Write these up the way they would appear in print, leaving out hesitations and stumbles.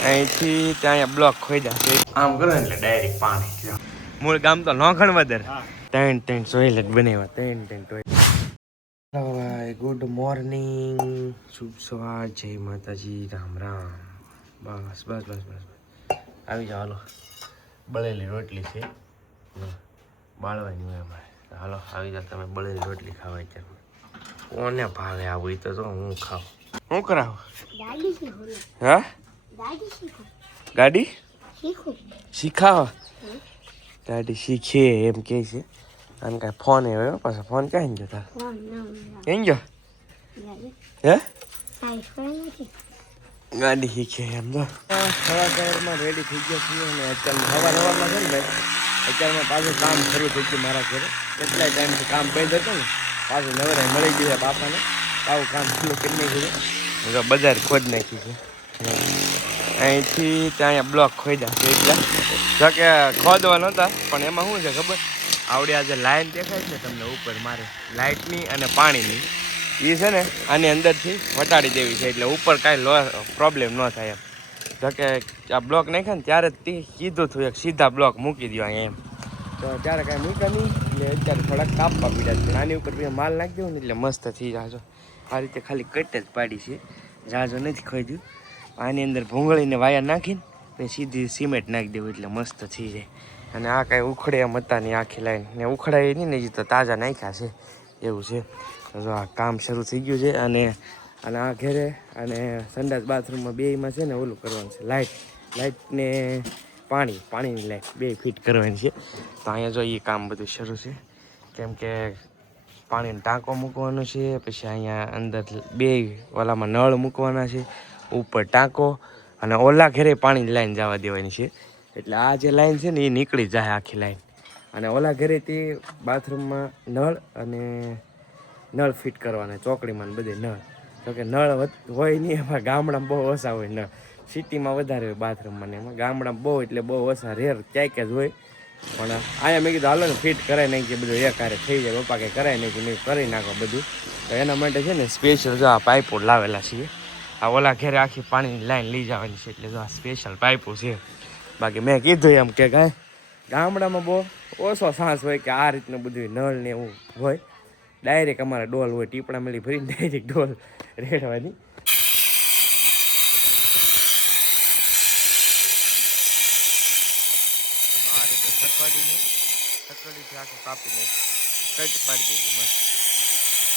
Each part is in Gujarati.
અહીંથી ત્યાં બ્લોક ખોઈ જશે આમ કરો એટલે ડાયરેક્ટ પાણી મૂળ ગામ તો લોખણ વધર ત્રણ ટોયલેટ બનાવ્યા ત્રણ ટોયલેટ ગુડ મોર્નિંગ શુભ સવાર જય માતાજી રામ રામ બસ બસ બસ બસ આવી જાઓ હાલો બળેલી રોટલી છે બાળવાની હોય અમારે હાલો આવી જાઓ તમે બળેલી રોટલી ખાવા અત્યારે કોને ભાવે આવું તો જો હું ખાવ શું કરાવ હા ગાડી શીખાવ ગાડી શીખે એમ કે છે અને કાંઈ ફોન આવ્યો પાછો ફોન ક્યાં ગયો તાર ક્યાં ગયો હે ગાડી શીખે એમ તો સવારમાં રેડી થઈ ગયા છીએ અને અત્યારમાં સવારમાં છે ને ભાઈ અત્યારમાં પાછું કામ શરૂ થઈ ગયું મારા ઘરે કેટલાય ટાઈમથી કામ બંધ હતું ને પાછું નવરાઈ મળી ગયું બાપાને આવું કામ શરૂ કરી નાખ્યું બજાર ખોદ નાખી છે અહીંથી ત્યાં બ્લોક ખોદ્યા છે એટલા જો કે ખોદવા નહોતા પણ એમાં શું છે ખબર આવડી આ જે લાઈન દેખાય છે તમને ઉપર મારે લાઇટની અને પાણીની એ છે ને આની અંદરથી વટાડી દેવી છે એટલે ઉપર કાંઈ પ્રોબ્લેમ ન થાય એમ જો કે આ બ્લોક નાખ્યા ને ત્યારે જ કીધું હતું એક સીધા બ્લોક મૂકી દો અહીંયા એમ તો ત્યારે કાંઈ મૂક્યા નહીં એટલે અત્યારે થોડાક કાપવા પીડ્યા છે આની ઉપર માલ નાખી દઉં ને એટલે મસ્ત થઈ જાજો આ રીતે ખાલી કટ જ પાડી છે જાજો નથી ખોદ્યું આની અંદર ભૂંગળીને વાયર નાખીને પછી સીધી સિમેન્ટ નાખી દેવું એટલે મસ્ત થઈ જાય અને આ કાંઈ ઉખડે એમ હતા નહીં આખી લાઈન ને ઉખડાય નહીં ને હજી તો તાજા નાખ્યા છે એવું છે જો આ કામ શરૂ થઈ ગયું છે અને આ ઘેરે અને સંડાસ બાથરૂમમાં બેયમાં છે ને ઓલું કરવાનું છે લાઇટને પાણીની લાઇટ બે ફિટ કરવાની છે તો અહીંયા જો એ કામ બધું શરૂ છે કેમ કે પાણીનો ટાંકો મૂકવાનો છે પછી અહીંયા અંદર બે ઓલામાં નળ મૂકવાના છે ઉપર ટાંકો અને ઓલા ઘેરે પાણીની લાઈન જવા દેવાની છે એટલે આ જે લાઈન છે ને એ નીકળી જાય આખી લાઈન અને ઓલા ઘરેથી બાથરૂમમાં નળ ફિટ કરવાના ચોકડીમાં બધે નળ તો કે નળ હોય નહીં એમાં ગામડામાં બહુ ઓછા હોય નળ સિટીમાં વધારે હોય બાથરૂમમાં ને એમાં ગામડામાં બહુ એટલે બહુ ઓછા રેર ક્યાંક જ હોય પણ અહીંયા મેં કીધું હાલો ને ફિટ કરાવી નાખીએ બધું એકારે થઈ જાય પપ્પા કંઈ કરાવી નાખ્યું નહીં કરી નાખો બધું તો એના માટે છે ને સ્પેશિયલ જો આ પાઇપો લાવેલા છીએ આ ઓલા ઘેરે આખી પાણીની લાઈન લઈ જવાની છે એટલે જો આ સ્પેશિયલ પાઇપો છે બાકી મેં કીધું એમ કે કાંઈ ગામડામાં બહુ ઓછો સાહસ હોય કે આ રીતનું બધું નળ ને એવું હોય ડાયરેક્ટ અમારે ડોલ હોય ટીપડા મળી ભરીને ડાયરેક્ટ ડોલ રેડવાની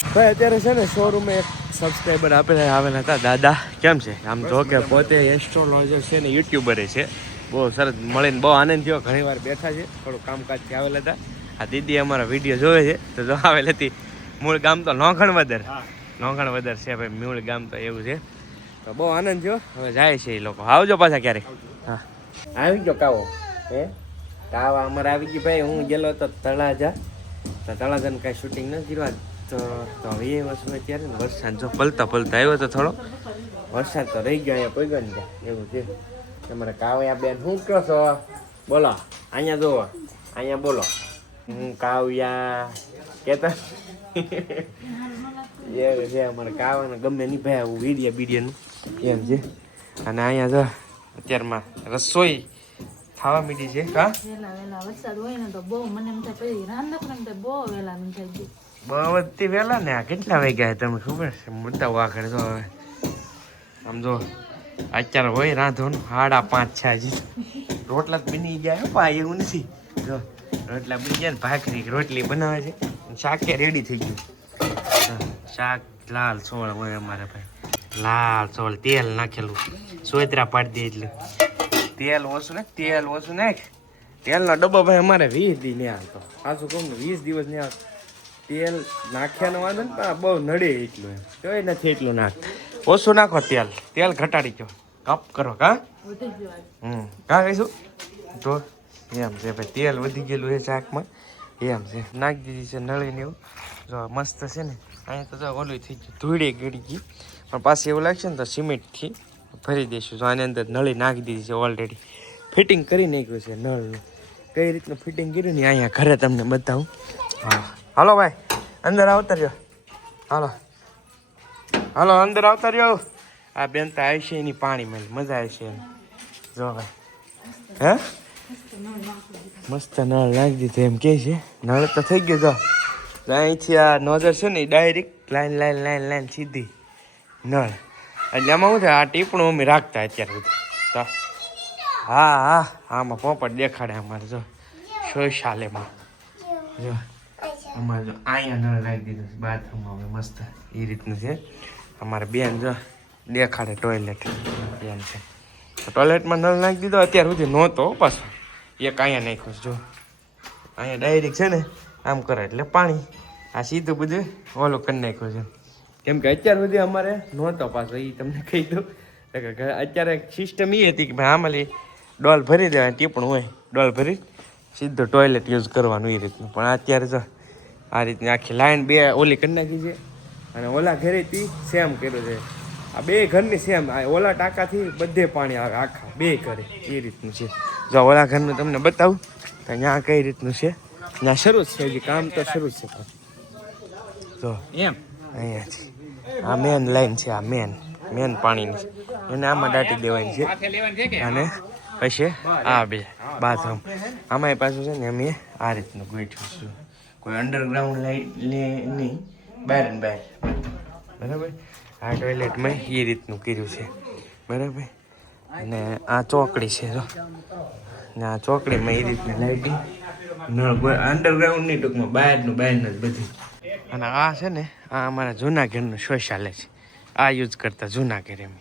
ભાઈ અત્યારે છે ને શોરૂમે એક સબસ્ક્રાઈબર આવેલા હતા દાદા કેમ છે આમ જો કે પોતે એસ્ટ્રોલોજર છે ને યુટ્યુબરે છે બહુ સરસ મળીને બહુ આનંદ થયો ઘણી વાર બેઠા છે થોડું કામકાજથી આવેલા હતા આ દીદી અમારા વિડીયો જોવે છે તો જો આવેલી હતી મૂળ ગામ તો લોખણ વધર છે ભાઈ મૂળ ગામ તો એવું છે તો બહુ આનંદ થયો હવે જાય છે એ લોકો આવજો પાછા ક્યારેક હા આવી ગયો કાવો હે કાવા અમારે આવી ગઈ ભાઈ હું ગયેલો હતો તળાજાને કાંઈ શૂટિંગ ન કરવા તો હવે એ વસ્તુ અત્યારે ને વરસાદ જો પલતા આવ્યો તો થોડો વરસાદ તો રહી ગયો અહીંયા કોઈ ગયો ને એવું છે તમારે કાવ્યા બેન શું કહો છો બોલો અહીંયા જુઓ અહીંયા બોલો હું કાવ્યા કેતા એવું છે અમારે કાવાને ગમે નહીં ભાઈ આવું બીડિયાનું એમ છે અને અહીંયા જો અત્યારમાં રસોઈ ખાવા મીઠી છે હા વરસાદ હોય ને તો બહુ મને એમ થાય પછી રાંધા બહુ વહેલા મને થાય બહુ વહેલા ને આ કેટલા વાગ્યા તમને ખબર છે મોટા વાખડ તો હવે આમ જો અત્યારે હોય રાંધવાનું 5:30 હજી રોટલા જ બની ગયા ભાઈ એવું નથી જો રોટલા બની ગયા ને ભાખરી રોટલી બનાવે છે શાકે રેડી થઈ ગયું શાક લાલ છોળ હોય અમારે ભાઈ લાલ છોળ તેલ નાખેલું સોયત્રા પાડી દે એટલે તેલ ઓછું નાખ તેલનો ડબ્બો ભાઈ અમારે 20 દી નહીં આવતો સાચું કહું ને 20 દિવસ નહીં આવતો તેલ નાખ્યાનો વાંધો ને પણ બહુ નડે એટલું એમ જોઈ નથી એટલું નાખ ઓછું નાખો તેલ ઘટાડી ગયો કપ કરો કા કહીશું તો એમ છે ભાઈ તેલ વધી ગયેલું છે શાકમાં એમ છે નાખી દીધી છે નળીને એવું જો મસ્ત છે ને અહીંયા તો જો ઓલું થઈ ગયું ધૂળી ગળી ગઈ પણ પાછી એવું લાગશે ને તો સિમેન્ટથી ભરી દઈશું તો આની અંદર નળી નાખી દીધી છે ઓલરેડી ફિટિંગ કરી નાખ્યું છે નળનું કઈ રીતનું ફિટિંગ કર્યું ને અહીંયા ઘરે તમને બતાવું હા હાલો ભાઈ અંદર આવતા રહ્યો હાલો અંદર આવતા રહ્યો આ બેન તો આવશે એની પાણી મળી મજા આવશે એને જો ભાઈ હે મસ્ત નળ નાખી દીધું એમ કે છે. નળ તો થઈ ગયો તો અહીંથી આ નોઝર છે ને direct line line line line સીધી નળ એટલે આમાં શું થાય આ ટીપણું અમે રાખતા અત્યારે સુધી તો હા હા આમાં પોપટ દેખાડે અમારે જો શૌચાલયમાં જો અમારે જો અહીંયા નળ નાખી દીધું છે બાથરૂમમાં હવે મસ્ત એ રીતનું છે. અમારે બેન જો દેખાડે ટોયલેટ બેન છે ટોયલેટમાં નળ નાખી દીધો અત્યાર સુધી નહોતો પાછો એક અહીંયા નાખ્યો જો અહીંયા ડાયરેક્ટ છે ને આમ કરે એટલે પાણી આ સીધું બધું ઓલું કરી નાખ્યું છે કેમ કે અત્યાર સુધી અમારે નહોતો પાછો એ તમને કહી દઉં અત્યારે સિસ્ટમ એ હતી કે ભાઈ આમાં ડોલ ભરી દેવાય ટીપણું હોય ડોલ ભરી સીધું ટોયલેટ યુઝ કરવાનું એ રીતનું પણ અત્યારે જો આ રીતની આખી લાઈન બે ઓલી કરી નાખી છે અને ઓલા ઘરેથી સેમ કર્યું છે આ બે ઘરની સેમ ઓલા ટાંકાથી બધે પાણી આવે આખા બે ઘરે એ રીતનું છે. જો ઓલા ઘરનું તમને બતાવું તો અહીંયા કઈ રીતનું છે ત્યાં શરૂ જ છે હજી કામ તો શરૂ જ છે તો એમ અહીંયાથી આ મેન લાઈન છે આ મેન પાણીની એને આમાં દાટી દેવાની છે અને પછી આ બે બાથરૂમ આમાંય પાછું છે ને અમે આ રીતનું ગોઠવ્યું છું કોઈ અંડરગ્રાઉન્ડ લાઈટ નહીં બહાર ને બહાર બરાબર આ ટોયલેટમાં એ રીતનું કર્યું છે બરાબર અને આ ચોકડી છે જો ને આ ચોકડીમાં એ રીતની લાઇટિંગ અંડરગ્રાઉન્ડની ટૂંકમાં બહારનું જ બધું અને આ છે ને આ અમારા જૂના ઘરનું શૌચાલય છે આ યુઝ કરતા જૂના ઘર એમ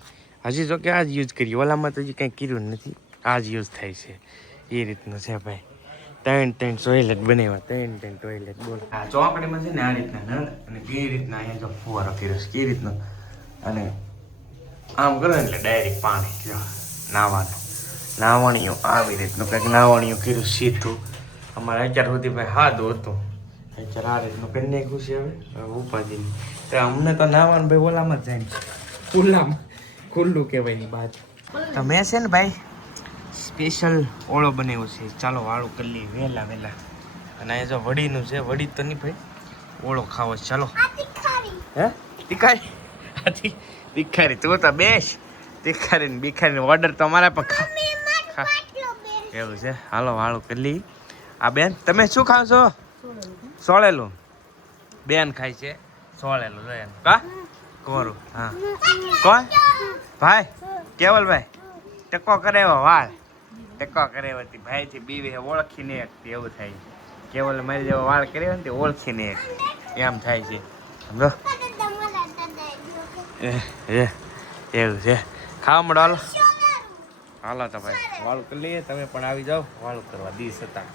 હજી જો કે આ જ યુઝ કરીએ ઓલામાં તો હજી કંઈ કર્યું નથી આ જ યુઝ થાય છે એ રીતનું છે ભાઈ 3 ટોયલેટ બનાવ્યા 3 ટોયલેટ બોલ આ ચોકડીમાં છે ને આ રીતના નળ અને કેવી રીતના અહીંયા જો ફુવારો કર્યો છે કેવી રીતનો અને આમ કરો એટલે ડાયરેક્ટ પાણી નાવાણીઓ આવી રીતનું કંઈક નાવાણીઓ કર્યું સીધું અમારે અત્યાર સુધી ભાઈ હાદું હતું અત્યારે આ રીતનું કરી નાખ્યું છે હવે ઉપાધિની તો અમને તો નાવાનું ભાઈ ઓલામાં જ જાય ખુલ્લું કહેવાય ની બાજુ તો મેં છે ને ભાઈ સ્પેશિયલ ઓળો બનાવ્યો છે ચાલો વાળું કરી લઈએ વહેલા અને અહીંયા જો વડીનું છે વડી તો નહીં ભાઈ ઓળો ખાવો છે ચાલો હે તીખારી તું તો બેસ તીખારીને બીખારીને ઓર્ડર તો અમારા પર ખા એવું છે હાલો વાળું કરી લઈએ આ બેન તમે શું ખાવ છો સોળેલું બેન ખાય છે સોળેલું જો એનું કા કોરું હા કોણ ભાઈ કેવલભાઈ ટકો કરાવ્યો વાળ ટકો કરાવ્યો હતી ભાઈથી બીવી ઓળખીને એકતી એવું થાય છે કેવલ મારી જેવો વાળ કર્યો ને તે ઓળખીને એક એમ થાય છે સમજો એવું છે ખાવા મળો હાલો હાલો તો ભાઈ વાળું કરી લઈએ તમે પણ આવી જાઓ વાળું કરવા દીસ હતા